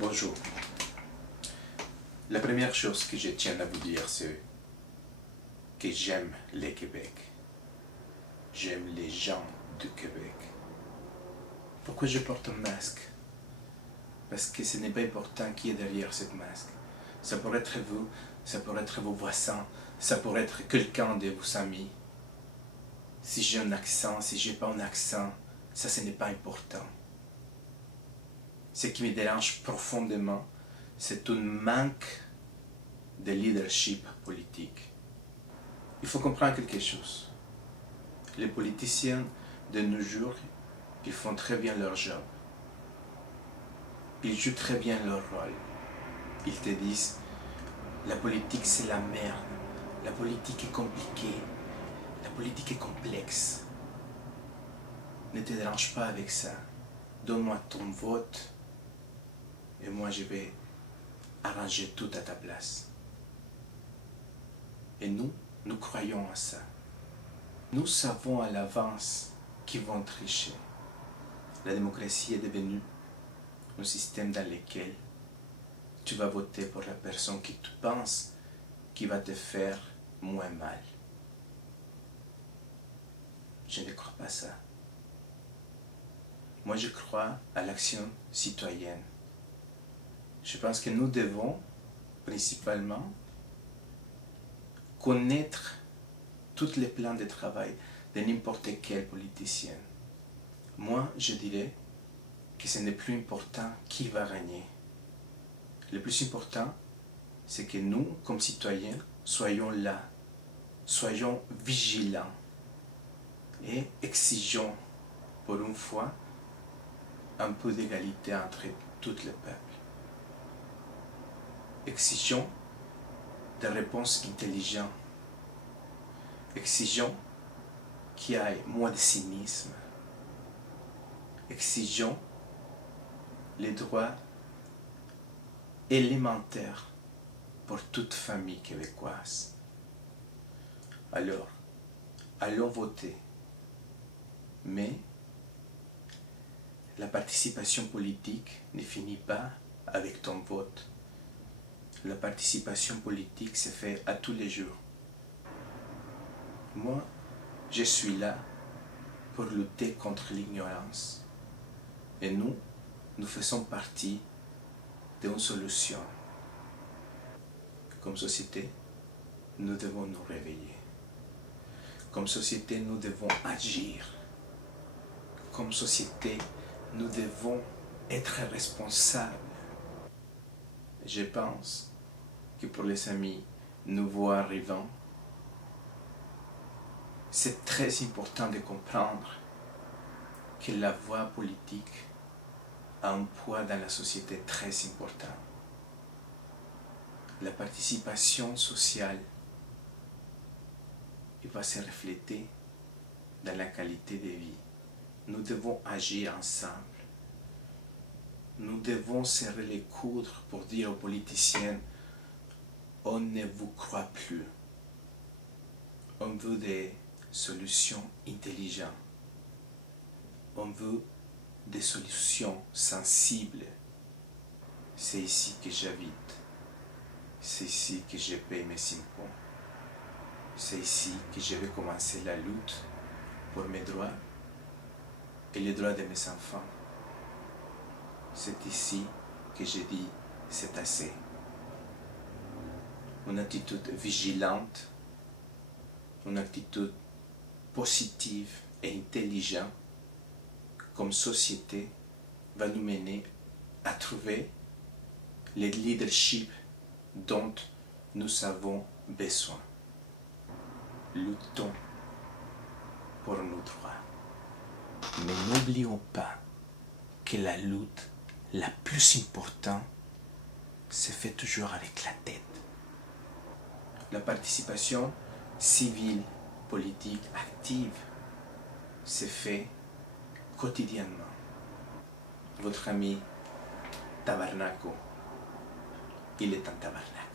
Bonjour. La première chose que je tiens à vous dire, c'est que j'aime le Québec. J'aime les gens du Québec. Pourquoi je porte un masque? Parce que ce n'est pas important qui est derrière ce masque. Ça pourrait être vous, ça pourrait être vos voisins, ça pourrait être quelqu'un de vos amis. Si j'ai un accent, si j'ai pas un accent, ça ce n'est pas important. Ce qui me dérange profondément, c'est un manque de leadership politique. Il faut comprendre quelque chose. Les politiciens de nos jours, ils font très bien leur job. Ils jouent très bien leur rôle. Ils te disent, la politique c'est la merde, la politique est compliquée, la politique est complexe. Ne te dérange pas avec ça. Donne-moi ton vote et moi je vais arranger tout à ta place. Et nous croyons à ça. Nous savons à l'avance qu'ils vont tricher. La démocratie est devenue un système dans lequel tu vas voter pour la personne qui tu penses qui va te faire moins mal. Je ne crois pas ça. Moi, je crois à l'action citoyenne. Je pense que nous devons, principalement, connaître tous les plans de travail de n'importe quel politicien. Moi, je dirais que ce n'est plus important qui va gagner. Le plus important, c'est que nous, comme citoyens, soyons là, soyons vigilants et exigeons, pour une fois, un peu d'égalité entre tout le peuple. Exigeons des réponses intelligentes. Exigeons qu'il y ait moins de cynisme. Exigeons les droits élémentaires pour toute famille québécoise. Alors, allons voter. Mais la participation politique ne finit pas avec ton vote. La participation politique se fait à tous les jours. Moi, je suis là pour lutter contre l'ignorance. Et nous faisons partie d'une solution. Comme société, nous devons nous réveiller. Comme société, nous devons agir. Comme société, nous devons être responsables. Je pense que pour les amis nouveaux arrivants, c'est très important de comprendre que la voix politique a un poids dans la société très important. La participation sociale va se refléter dans la qualité de vie. Nous devons agir ensemble. Nous devons serrer les coudes pour dire aux politiciens, on ne vous croit plus. On veut des solutions intelligentes. On veut des solutions sensibles. C'est ici que j'habite. C'est ici que je paye mes impôts. C'est ici que je vais commencer la lutte pour mes droits et les droits de mes enfants. C'est ici que je dis c'est assez. Une attitude vigilante, une attitude positive et intelligente comme société va nous mener à trouver le leadership dont nous avons besoin. Luttons pour nos droits. Mais n'oublions pas que la lutte la plus importante se fait toujours avec la tête. La participation civile, politique, active se fait quotidiennement. Votre ami Tabarnaco, il est un tabarnak.